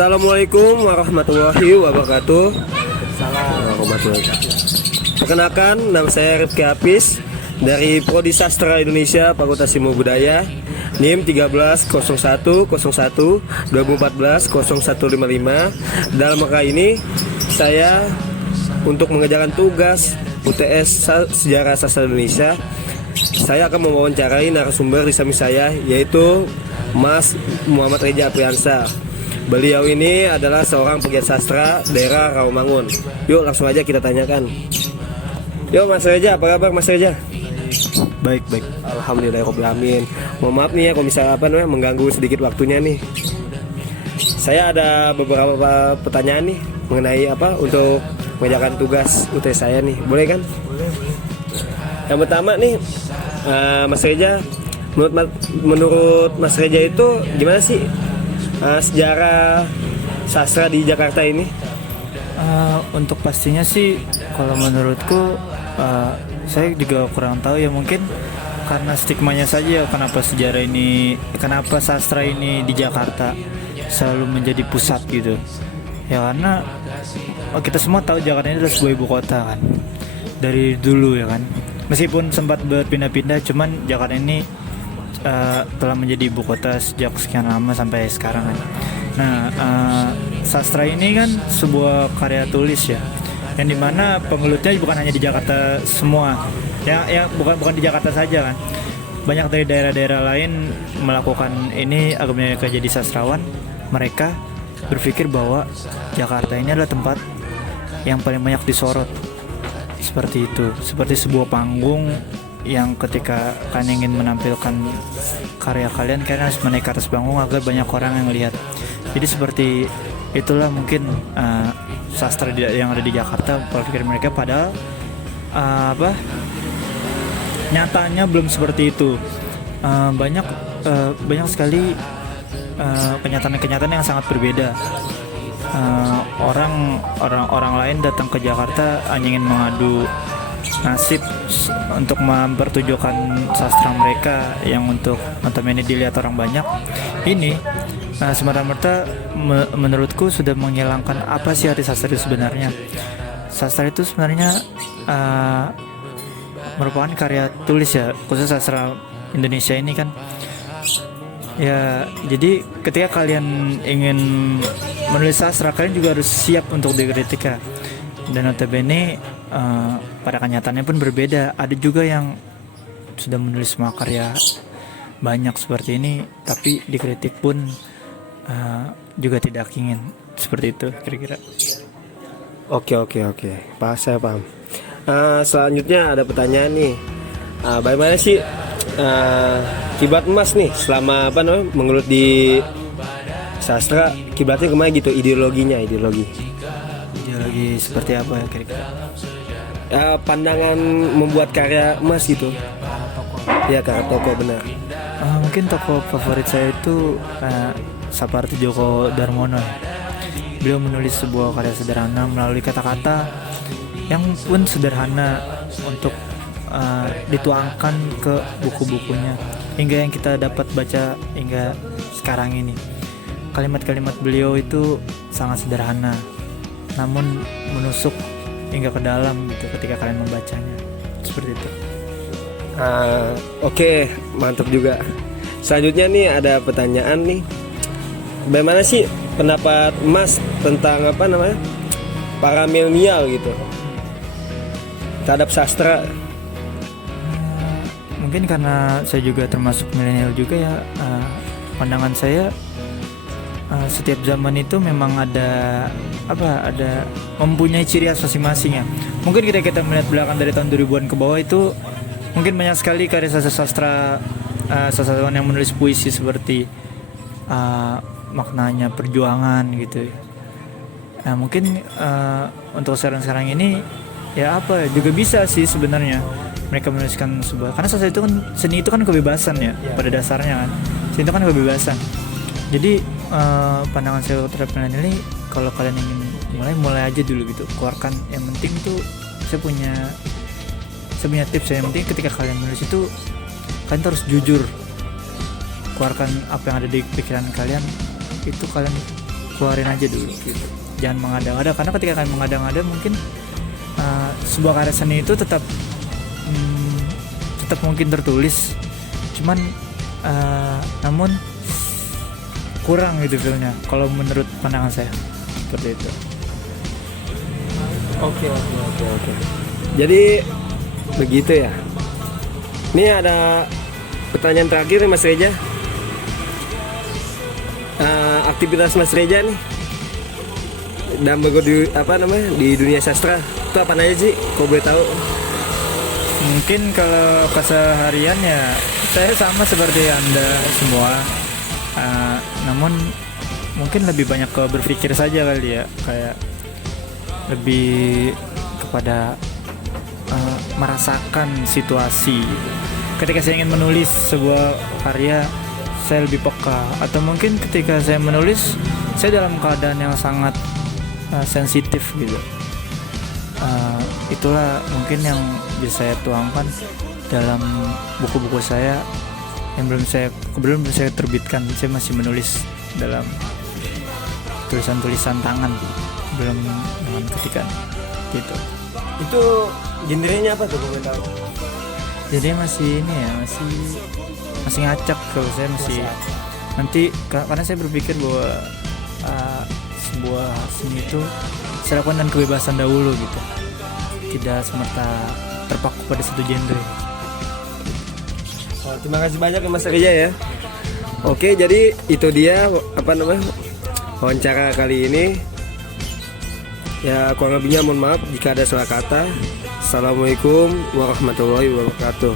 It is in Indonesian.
Assalamualaikum warahmatullahi wabarakatuh. Waalaikumsalam. Perkenalkan, nama saya Rifki Hafiz dari Prodi Sastra Indonesia Fakultas Ilmu Budaya, NIM 130101 2014 0155. Dalam rangka ini saya untuk mengerjakan tugas UTS Sejarah Sastra Indonesia, saya akan mewawancarai narasumber di samping saya, yaitu Mas Muhammad Reja Apriansa. Beliau ini adalah seorang pegiat sastra daerah Rawamangun. Yuk langsung aja kita tanyakan. Yuk Mas Reja, apa kabar Mas Reja? Baik. Alhamdulillahirobbilalamin. Mohon maaf nih ya kalau misalnya mengganggu sedikit waktunya nih. Saya ada beberapa pertanyaan nih mengenai untuk mengerjakan tugas UTS saya nih. Boleh kan? Boleh. Yang pertama nih, Mas Reja, menurut Mas Reja itu gimana sih sejarah sastra di Jakarta ini? Untuk pastinya sih, kalau menurutku saya juga kurang tahu ya, mungkin karena stigmanya saja kenapa sastra ini di Jakarta selalu menjadi pusat gitu. Ya karena kita semua tahu Jakarta ini adalah sebuah ibu kota kan, dari dulu ya kan. Meskipun sempat berpindah-pindah, cuman Jakarta ini telah menjadi ibu kota sejak sekian lama sampai sekarang kan. Nah, sastra ini kan sebuah karya tulis ya, yang dimana pengelutnya bukan hanya di Jakarta semua, ya bukan di Jakarta saja kan. Banyak dari daerah-daerah lain melakukan ini agar mereka jadi sastrawan. Mereka berpikir bahwa Jakarta ini adalah tempat yang paling banyak disorot. Seperti itu, seperti sebuah panggung yang ketika kalian ingin menampilkan karya kalian harus naik ke atas panggung agar banyak orang yang lihat. Jadi seperti itulah mungkin sastra yang ada di Jakarta, berpikir mereka, padahal nyatanya belum seperti itu. Banyak sekali kenyataan yang sangat berbeda. Orang lain datang ke Jakarta hanya ingin mengadu nasib untuk mempertunjukkan sastra mereka yang untuk ini dilihat orang banyak. Ini semata-mata menurutku sudah menghilangkan apa sih arti sastra itu sebenarnya. Sastra itu sebenarnya merupakan karya tulis ya, khusus sastra Indonesia ini kan. Ya, jadi ketika kalian ingin menulis sastra, kalian juga harus siap untuk dikritik ya. Dan notabene pada kenyataannya pun berbeda. Ada juga yang sudah menulis semua karya banyak seperti ini, tapi dikritik pun juga tidak ingin. Seperti itu kira-kira. Oke. Saya paham. Selanjutnya ada pertanyaan nih. Bagaimana sih kiblat Mas nih selama mengelut di sastra? Kiblatnya kemana gitu, ideologi seperti apa ya kira-kira? Pandangan membuat karya Mas gitu. Ya, karya tokoh benar. Mungkin tokoh favorit saya itu Sapardi Djoko Darmono. Beliau menulis sebuah karya sederhana melalui kata-kata yang pun sederhana untuk dituangkan ke buku-bukunya, hingga yang kita dapat baca hingga sekarang ini. Kalimat-kalimat beliau itu sangat sederhana, namun menusuk hingga ke dalam gitu ketika kalian membacanya. Seperti itu. Oke, mantap juga. Selanjutnya nih ada pertanyaan nih. Bagaimana sih pendapat Mas tentang para milenial gitu terhadap sastra? Mungkin karena saya juga termasuk milenial juga ya. Pandangan saya, setiap zaman itu memang ada mempunyai ciri khas masing-masing ya. Mungkin kita melihat belakang dari tahun 2000-an ke bawah itu mungkin banyak sekali karya sastra sastrawan yang menulis puisi seperti maknanya perjuangan gitu. Mungkin untuk sekarang ini ya juga bisa sih sebenarnya mereka menuliskan sebuah, karena sastra itu kan, seni itu kan kebebasan ya, pada dasarnya kan. Seni itu kan kebebasan. Jadi pandangan saya terhadap ini, kalau kalian ingin mulai aja dulu gitu, keluarkan. Yang penting tuh saya punya tips ya. Yang penting ketika kalian menulis itu kalian harus jujur, keluarkan apa yang ada di pikiran kalian, itu kalian keluarin aja dulu gitu. Jangan mengada-ngada, karena ketika kalian mengada-ngada mungkin sebuah karya seni itu tetap mungkin tertulis, cuman namun kurang gitu feelnya kalau menurut pandangan saya, seperti itu. Oke. Jadi begitu ya. Ini ada pertanyaan terakhir nih Mas Reja. Aktivitas Mas Reja nih dalam di dunia sastra itu apa aja sih? Kau boleh tahu? Mungkin kalau keseharian ya saya sama seperti Anda semua, namun mungkin lebih banyak ke berpikir saja kali ya, kayak lebih kepada merasakan situasi. Ketika saya ingin menulis sebuah karya, saya lebih peka, atau mungkin ketika saya menulis saya dalam keadaan yang sangat sensitif gitu. Itulah mungkin yang bisa saya tuangkan dalam buku-buku saya yang belum saya terbitkan. Saya masih menulis dalam tulisan-tulisan tangan, belum dengan ketikan gitu. Itu genrenya apa tuh boleh tahu? Jadi masih ini ya, masih ngacak kalau saya masih nanti, karena saya berpikir bahwa sebuah seni itu saya lakukan dengan kebebasan dahulu gitu, tidak semerta terpaku pada satu genre. Terima kasih banyak ya Mas Reja ya. Oke, jadi itu dia wawancara kali ini. Ya kurang lebihnya mohon maaf jika ada salah kata. Assalamualaikum warahmatullahi wabarakatuh.